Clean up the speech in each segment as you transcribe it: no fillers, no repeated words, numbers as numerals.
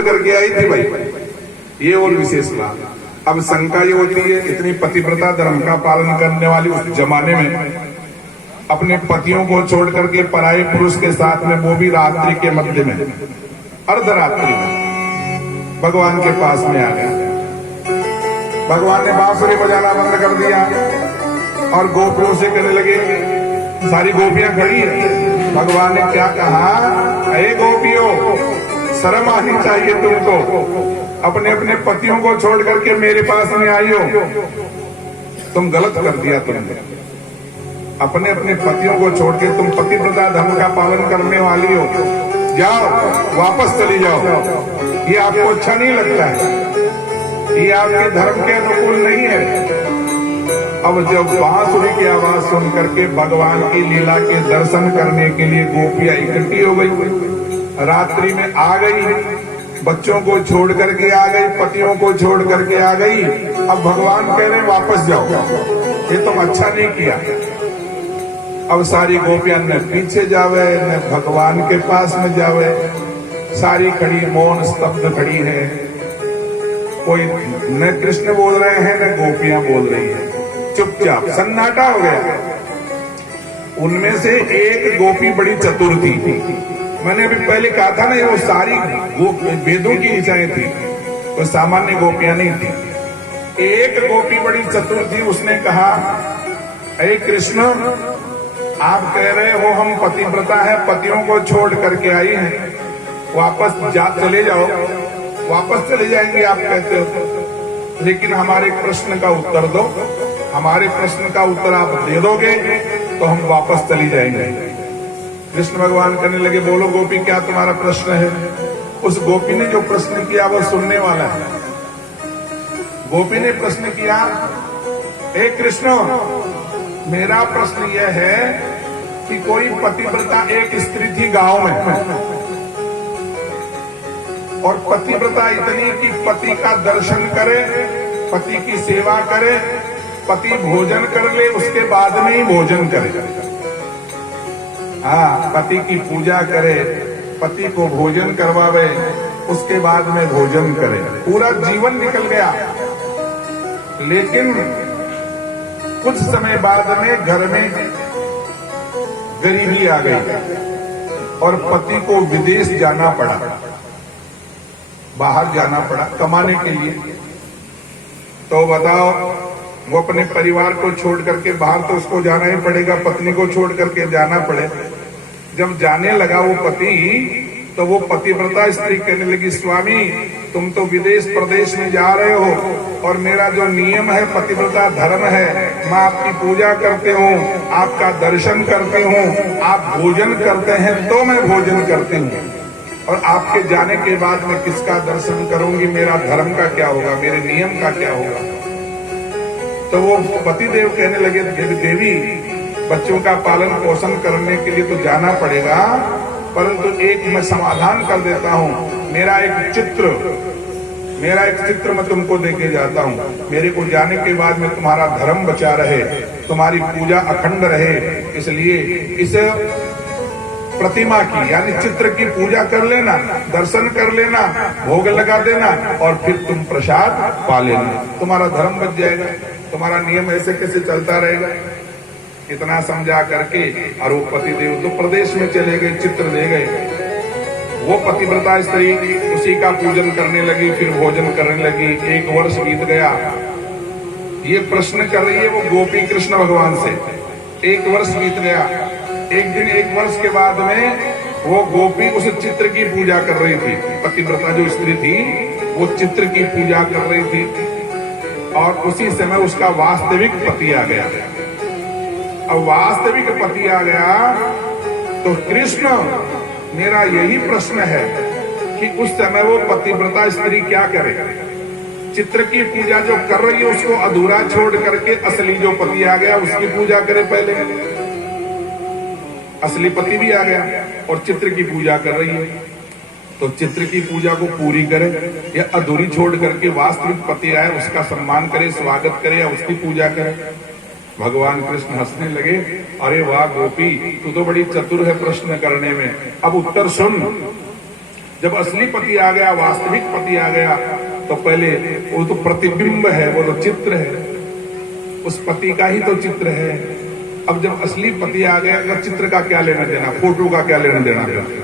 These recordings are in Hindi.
करके आई थी भाई, ये और विशेष बात। अब शंका ये होती है, इतनी पतिव्रता धर्म का पालन करने वाली उस जमाने में अपने पतियों को छोड़ करके पराये पुरुष के साथ में, वो भी रात्रि के मध्य में, अर्धरात्रि में भगवान के पास में आ गया। भगवान ने बांसुरी बजाना बंद कर दिया और गोपियों से कहने लगे, सारी गोपियां खड़ी है। भगवान ने क्या कहा, अरे गोपियों, शर्म आनी चाहिए तुमको, अपने अपने पतियों को छोड़ करके मेरे पास में आई हो। तुम गलत कर दिया, तुमने अपने अपने पतियों को छोड़ के तुम पतिव्रता धर्म का पालन करने वाली हो, जाओ वापस चली जाओ। ये आपको अच्छा नहीं लगता है, ये आपके धर्म के अनुकूल नहीं है। अब जब बांसुरी की आवाज सुन करके भगवान की लीला के दर्शन करने के लिए गोपियां इकट्ठी हो गई, रात्रि में आ गई, बच्चों को छोड़ करके आ गई, पतियों को छोड़ करके आ गई। अब भगवान कह रहे वापस जाओ, ये तुम अच्छा नहीं किया। अब सारी गोपियां न पीछे जावे न भगवान के पास में जावे, सारी खड़ी मौन स्तब्ध खड़ी है। कोई न कृष्ण बोल रहे हैं न गोपियां बोल रही है, चुपचाप सन्नाटा हो गया। उनमें से एक गोपी बड़ी चतुर थी। मैंने अभी पहले कहा था ना, ये वो सारी वेदों की ऋचाएं थी, तो सामान्य गोपियां नहीं थी। एक गोपी बड़ी चतुर थी, उसने कहा, अरे कृष्ण, आप कह रहे हो हम पतिव्रता है, पतियों को छोड़ करके आई हैं, वापस चले जाओ, वापस चले जाएंगे आप कहते हो, लेकिन हमारे प्रश्न का उत्तर दो। हमारे प्रश्न का उत्तर आप दे दोगे तो हम वापस चली जाएंगे। कृष्ण भगवान कहने लगे, बोलो गोपी, क्या तुम्हारा प्रश्न है। उस गोपी ने जो प्रश्न किया वो सुनने वाला है। गोपी ने प्रश्न किया, हे कृष्ण, मेरा प्रश्न यह है कि कोई पतिव्रता एक स्त्री थी गांव में, और पतिव्रता इतनी कि पति का दर्शन करे, पति की सेवा करे, पति भोजन कर ले, उसके बाद में ही भोजन करे। हाँ, पति की पूजा करे, पति को भोजन करवावे, उसके बाद में भोजन करे। पूरा जीवन निकल गया, लेकिन कुछ समय बाद में घर में गरीबी आ गई और पति को विदेश जाना पड़ा, बाहर जाना पड़ा कमाने के लिए। तो बताओ, वो अपने परिवार को छोड़ करके बाहर तो उसको जाना ही पड़ेगा, पत्नी को छोड़ करके जाना पड़े। जब जाने लगा वो पति, तो वो पतिव्रता स्त्री कहने लगी, स्वामी, तुम तो विदेश प्रदेश में जा रहे हो और मेरा जो नियम है, पतिव्रता धर्म है, मैं आपकी पूजा करती हूँ, आपका दर्शन करती हूँ, आप भोजन करते हैं तो मैं भोजन करती हूँ, और आपके जाने के बाद मैं किसका दर्शन करूंगी, मेरा धर्म का क्या होगा, मेरे नियम का क्या होगा। तो वो पतिदेव कहने लगे, देवी, बच्चों का पालन पोषण करने के लिए तो जाना पड़ेगा, परंतु एक मैं समाधान कर देता हूँ। मेरा एक चित्र मैं तुमको देके जाता हूँ। मेरे को जाने के बाद में तुम्हारा धर्म बचा रहे, तुम्हारी पूजा अखंड रहे, इसलिए इस प्रतिमा की यानी चित्र की पूजा कर लेना, दर्शन कर लेना, भोग लगा देना, और फिर तुम प्रसाद पा लेना, तुम्हारा धर्म बच जाएगा, तुम्हारा नियम ऐसे कैसे चलता रहेगा। इतना समझा करके और वो पतिदेव तो प्रदेश में चले गए, चित्र ले गए। वो पतिव्रता स्त्री उसी का पूजन करने लगी, फिर भोजन करने लगी। 1 वर्ष बीत गया, ये प्रश्न कर रही है वो गोपी कृष्ण भगवान से। 1 वर्ष बीत गया। एक दिन 1 वर्ष के बाद में वो गोपी उस चित्र की पूजा कर रही थी। पतिव्रता जो स्त्री थी वो चित्र की पूजा कर रही थी, और उसी समय उसका वास्तविक पति आ गया। अब वास्तविक पति आ गया तो कृष्ण, मेरा यही प्रश्न है कि उस समय वो पतिव्रता स्त्री क्या करे। चित्र की पूजा जो कर रही है उसको अधूरा छोड़ करके असली जो पति आ गया उसकी पूजा करे। पहले असली पति भी आ गया और चित्र की पूजा कर रही है, तो चित्र की पूजा को पूरी करे या अधूरी छोड़ करके वास्तविक पति आए उसका सम्मान करे, स्वागत करे, या उसकी पूजा करे। भगवान कृष्ण हंसने लगे, अरे वाह गोपी, तू तो बड़ी चतुर है प्रश्न करने में। अब उत्तर सुन। जब असली पति आ गया, वास्तविक पति आ गया, तो पहले वो तो प्रतिबिंब है, वो तो चित्र है, उस पति का ही तो चित्र है। अब जब असली पति आ गया, अगर चित्र का क्या लेना देना, फोटो का क्या लेना देना फिर?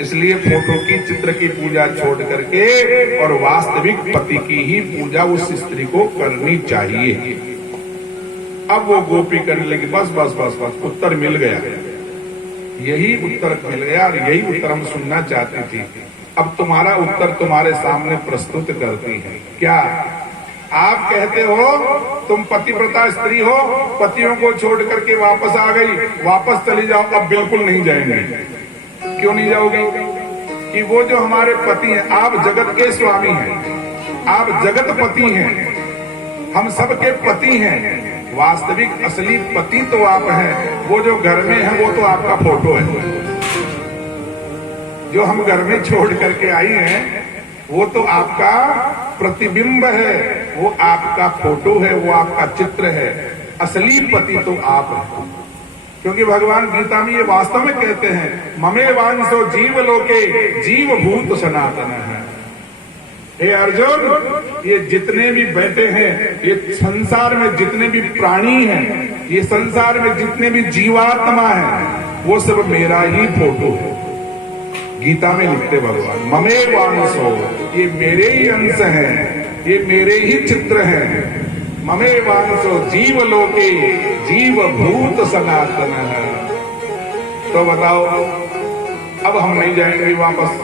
इसलिए फोटो की, चित्र की पूजा छोड़ करके और वास्तविक पति की ही पूजा उस स्त्री को करनी चाहिए। अब वो गोपी करने लगी, बस बस बस बस, उत्तर मिल गया, यही उत्तर मिल गया और यही उत्तर हम सुनना चाहती थी। अब तुम्हारा उत्तर तुम्हारे सामने प्रस्तुत करती है। क्या आप कहते हो तुम पतिव्रता स्त्री हो, पतियों को छोड़ करके वापस आ गई, वापस चली जाओ? अब बिल्कुल नहीं जाएंगे। क्यों नहीं जाओगे? कि वो जो हमारे पति हैं, आप जगत के स्वामी हैं, आप जगत पति हैं, हम सबके पति हैं, वास्तविक असली पति तो आप हैं। वो जो घर में है वो तो आपका फोटो है, जो हम घर में छोड़ करके आई हैं वो तो आपका प्रतिबिंब है, वो आपका फोटो है, वो आपका चित्र है। असली पति तो आप हैं। क्योंकि भगवान गीता में ये वास्तव में कहते हैं, ममे वांसो जीव लोके जीव भूत सनातन है। हे अर्जुन, ये जितने भी बैठे हैं, ये संसार में जितने भी प्राणी हैं, ये संसार में जितने भी जीवात्मा हैं, वो सब मेरा ही फोटो है। गीता में लिखते भगवान, ममे वांसो, ये मेरे ही अंश हैं, ये मेरे ही चित्र हैं। ममे वांसो जीव लोके जीव भूत सनातन है। तो बताओ, अब हम नहीं जाएंगे वापस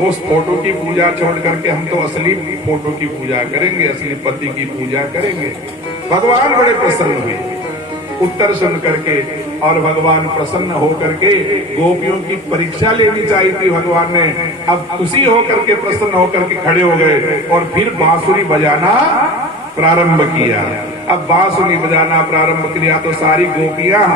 उस फोटो की पूजा छोड़ करके, हम तो असली फोटो की पूजा करेंगे, असली पति की पूजा करेंगे। भगवान बड़े प्रसन्न हुए उत्तर सुन करके, और भगवान प्रसन्न होकर के गोपियों की परीक्षा लेनी चाहिए थी भगवान ने। अब खुशी होकर के, प्रसन्न होकर के खड़े हो गए और फिर बांसुरी बजाना प्रारंभ किया। अब बांसुरी बजाना प्रारंभ किया तो सारी गोपियां